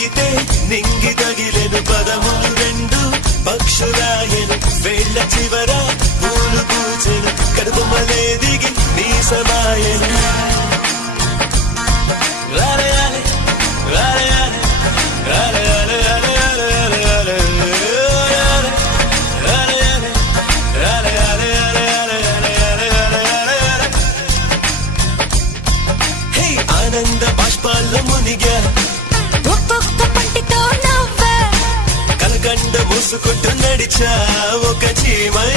ఎక్కితే నింగి తగిలెను పదములు రెండు పక్షురాయను వేళ్ల చివర పూలు పూచెను కడుపుమలే దిగి నీ సమాయను ఆనంద బాష్పాల్లో మునిగా ఒక్కొక్క పంటితో నవ్వా కలకండ మూసుకుంటూ నడిచా ఒక చీమై